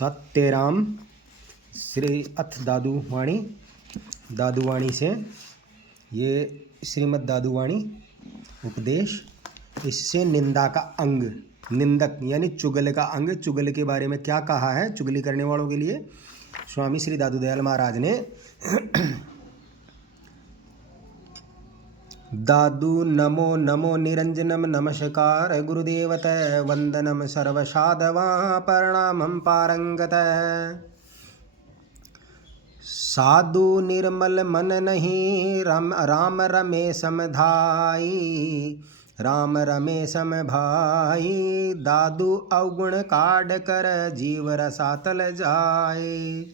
सत्यराम श्री अथ दादूवाणी से ये श्रीमद् दादूवाणी उपदेश। इससे निंदा का अंग, निंदक यानी चुगल का अंग, चुगल के बारे में क्या कहा है चुगली करने वालों के लिए स्वामी श्री दादू दयाल महाराज ने। दादू नमो नमो निरंजनम नमस्कार गुरुदेवत वंदनम सर्वसाधवा प्रणामं पारंगत। साधु निर्मल मन नहीं राम रमेशम धाई, राम रमेशम भाई। दादू अवगुण काढ़ कर जीव रसातल जाए।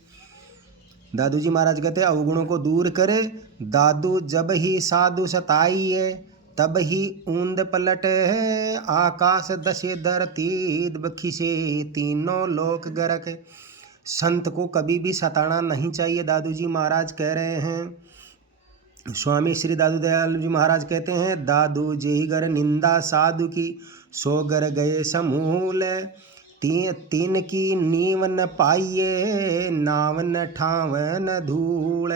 दादू जी महाराज कहते अवगुणों को दूर करे। दादू जब ही साधु सताइए तब ही ऊंद पलटे है। आकाश दशे धरती बखिसे तीनों लोक गरक। संत को कभी भी सताना नहीं चाहिए, दादू जी महाराज कह रहे हैं। स्वामी श्री दादू दयाल जी महाराज कहते हैं दादू जेहि गर निंदा साधु की सो गर गए समूल। तीन की नीव न पाइये नाव न ठाव न धूल।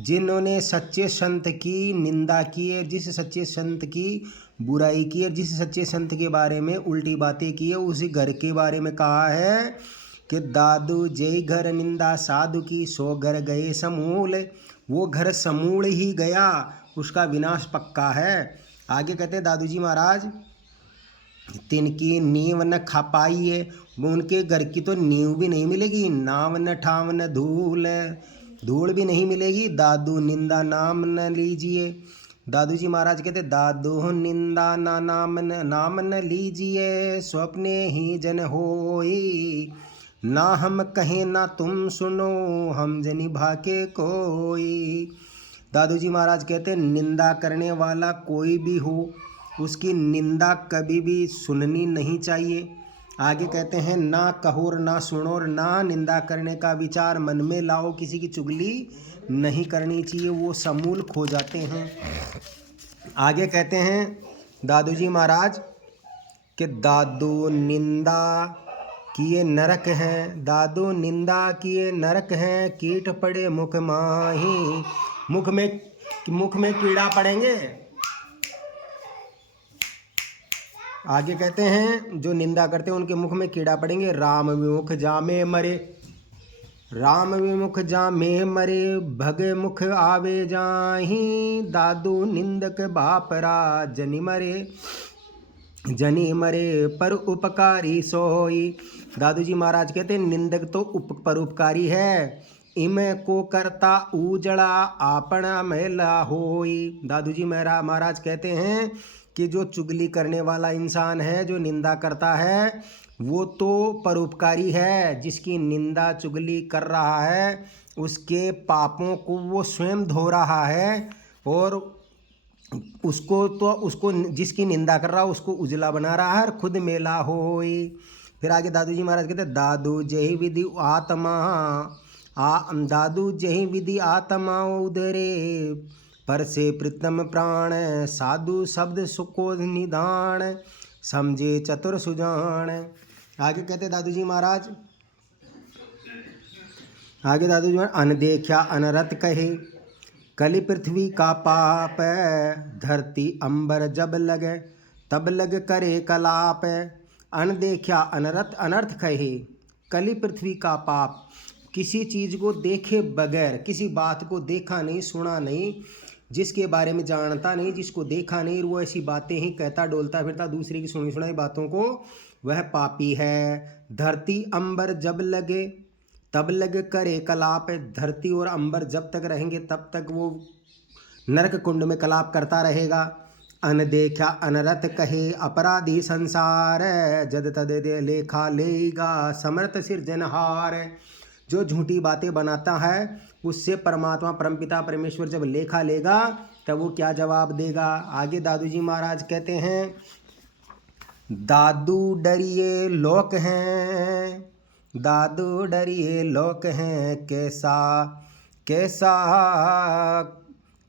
जिन्होंने सच्चे संत की निंदा की है, जिस सच्चे संत की बुराई की है, जिस सच्चे संत के बारे में उल्टी बातें की है, उसी घर के बारे में कहा है कि दादू जय घर निंदा साधु की सो घर गए समूल। वो घर समूल ही गया, उसका विनाश पक्का है। आगे कहते हैं दादू जी महाराज तिनकी नींव न खा पाई है, वो उनके घर की तो नींव भी नहीं मिलेगी। नाव न ठाव न धूल, धूल भी नहीं मिलेगी। दादू निंदा नाम न लीजिए। दादू जी महाराज कहते दादू निंदा ना नाम न लीजिए। स्वप्ने ही जन होई, ना हम कहें ना तुम सुनो, हम जनि भाके कोई। दादू जी महाराज कहते निंदा करने वाला कोई भी हो, उसकी निंदा कभी भी सुननी नहीं चाहिए। आगे कहते हैं ना कहो और ना सुनो और ना निंदा करने का विचार मन में लाओ। किसी की चुगली नहीं करनी चाहिए, वो समूल खो जाते हैं। आगे कहते हैं दादू जी महाराज कि दादू निंदा किए नरक हैं, दादू निंदा किए नरक हैं। कीट पड़े मुख माही, मुख में कीड़ा पड़ेंगे। आगे कहते हैं जो निंदा करते हैं उनके मुख में कीड़ा पड़ेंगे। राम विमुख जामे मरे, राम विमुख जामे मरे, भगे मुख आवे जाही। दादू निंदक बापरा जनि मरे पर उपकारी सोई। दादू जी महाराज कहते हैं निंदक तो परोपकारी है, इम को करता उजड़ा आपना मैला होई। दादू जी महाराज कहते हैं कि जो चुगली करने वाला इंसान है, जो निंदा करता है, वो तो परोपकारी है। जिसकी निंदा चुगली कर रहा है उसके पापों को वो स्वयं धो रहा है, और उसको जिसकी निंदा कर रहा है उसको उजला बना रहा है और खुद मेला होई। फिर आगे दादू जी महाराज कहते दादू जय विधि आत्मा, दादू जय विधि आत्मा उदरे, पर से प्रीतम प्राण। साधु शब्द सुको निदान, समझे चतुर सुजान। आगे कहते दादू जी महाराज अनदेखा अनरत कहे, कलि पृथ्वी का पाप। धरती अंबर जब लगे तब लग करे कलाप। अनदेखा अनरत अनर्थ कहे, कलि पृथ्वी का पाप। किसी चीज़ को देखे बगैर, किसी बात को देखा नहीं सुना नहीं, जिसके बारे में जानता नहीं, जिसको देखा नहीं, वो ऐसी बातें ही कहता डोलता फिरता दूसरे की सुनी सुनाई बातों को, वह पापी है। धरती अंबर जब लगे तब लग करे कलाप। धरती और अंबर जब तक रहेंगे तब तक वो नरक कुंड में कलाप करता रहेगा। अनदेखा अनरत कहे अपराधी संसार, जद तद लेखा लेगा समर्थ सिरजनहार। जो झूठी बातें बनाता है उससे परमात्मा परमपिता परमेश्वर जब लेखा लेगा तब वो क्या जवाब देगा। आगे दादू जी महाराज कहते हैं दादू डरिए लोक हैं, दादू डरिए लोक हैं। कैसा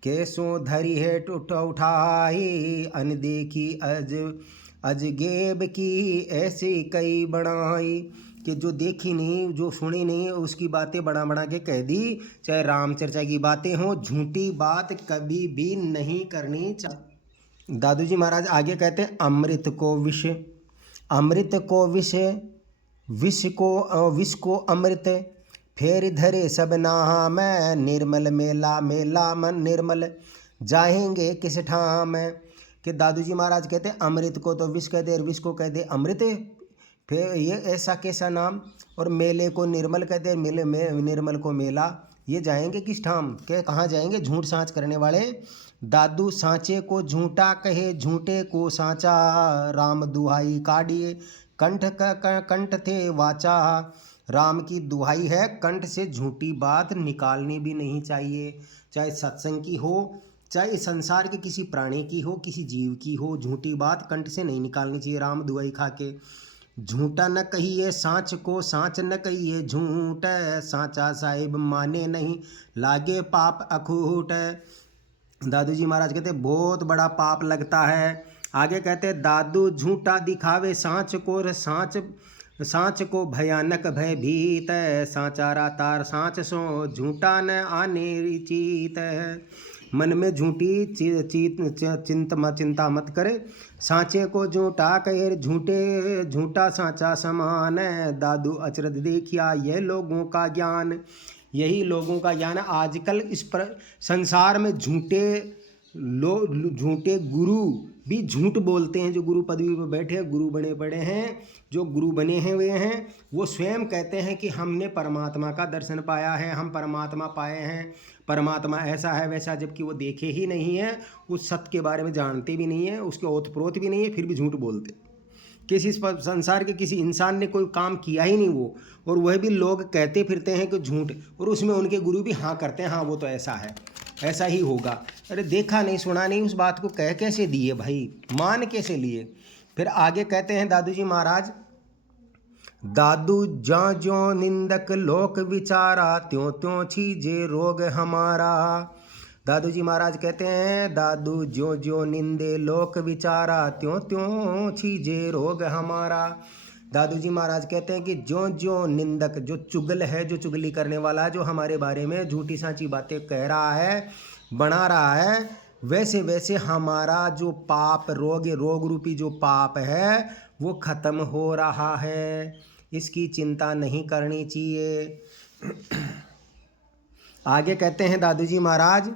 कैसो धरी है उठाई, अनदेखी अजगेब की ऐसी कई बनाई। कि जो देखी नहीं, जो सुनी नहीं, उसकी बातें बना बना के कह दी। चाहे रामचर्चा की बातें हों, झूठी बात कभी भी नहीं करनी चाहिए। दादू जी महाराज आगे कहते हैं, अमृत को विष, अमृत को विष, विष को अमृत, फेर धरे सब नाम, निर्मल मेला मेला मन निर्मल, जाएंगे किस ठाम। कि दादू जी महाराज कहते हैं अमृत को तो विष कह दे और विष को कह दे अमृत, फिर ये ऐसा कैसा नाम। और मेले को निर्मल कह दे, मेले में निर्मल को मेला, ये जाएंगे किस ठाम, के कहाँ जाएंगे, झूठ सांच करने वाले। दादू सांचे को झूठा कहे, झूठे को सांचा, राम दुहाई काढ़िए, कंठ थे वाचा। राम की दुहाई है, कंठ से झूठी बात निकालनी भी नहीं चाहिए। चाहे सत्संग की हो, चाहे इस संसार के किसी प्राणी की हो, किसी जीव की हो, झूठी बात कंठ से नहीं निकालनी चाहिए। राम दुहाई खा के, झूठा न कहिए सांच को, सांच न कहिए झूठ, सांचा साहिब माने नहीं, लागे पाप अखूट। दादू जी महाराज कहते बहुत बड़ा पाप लगता है। आगे कहते दादू झूठा दिखावे सांच को, सांच को भयानक भयभीत, सांचारा तार सांच सो, झूठा न आने चीत। मन में झूठी चिंता मत करे, सांचे को झूठा कहे, झूठा सांचा समान। दादू अचरज देखिया ये लोगों का ज्ञान, यही लोगों का ज्ञान। आजकल इस पर संसार में झूठे गुरु भी झूठ बोलते हैं। जो गुरु पदवी पर बैठे हैं, गुरु बने पड़े हैं, जो गुरु बने हैं वे हैं, वो स्वयं कहते हैं कि हमने परमात्मा का दर्शन पाया है, हम परमात्मा पाए हैं, परमात्मा ऐसा है वैसा, जबकि वो देखे ही नहीं है, उस सत्य के बारे में जानते भी नहीं है, उसके ओतप्रोत भी नहीं है, फिर भी झूठ बोलते। किसी संसार के किसी इंसान ने कोई काम किया ही नहीं वो, और वह भी लोग कहते फिरते हैं कि झूठ, और उसमें उनके गुरु भी हाँ करते हैं, हाँ वो तो ऐसा है, ऐसा ही होगा। अरे देखा नहीं सुना नहीं, उस बात को कह कैसे दिए भाई, मान कैसे लिए। फिर आगे कहते हैं दादू जी महाराज, दादू ज्यों निंदक लोक विचारा, त्यों त्यों छीजे रोग हमारा। दादू जी महाराज कहते हैं दादू ज्यों निंदे लोक विचारा, त्यों त्यों छीजे रोग हमारा। दादू जी महाराज कहते हैं कि ज्यों निंदक, जो चुगल है, जो चुगली करने वाला है, जो हमारे बारे में झूठी सांची बातें कह रहा है, बना रहा है, वैसे वैसे हमारा जो पाप रोग रूपी जो पाप है वो खत्म हो रहा है। इसकी चिंता नहीं करनी चाहिए। आगे कहते हैं दादू जी महाराज,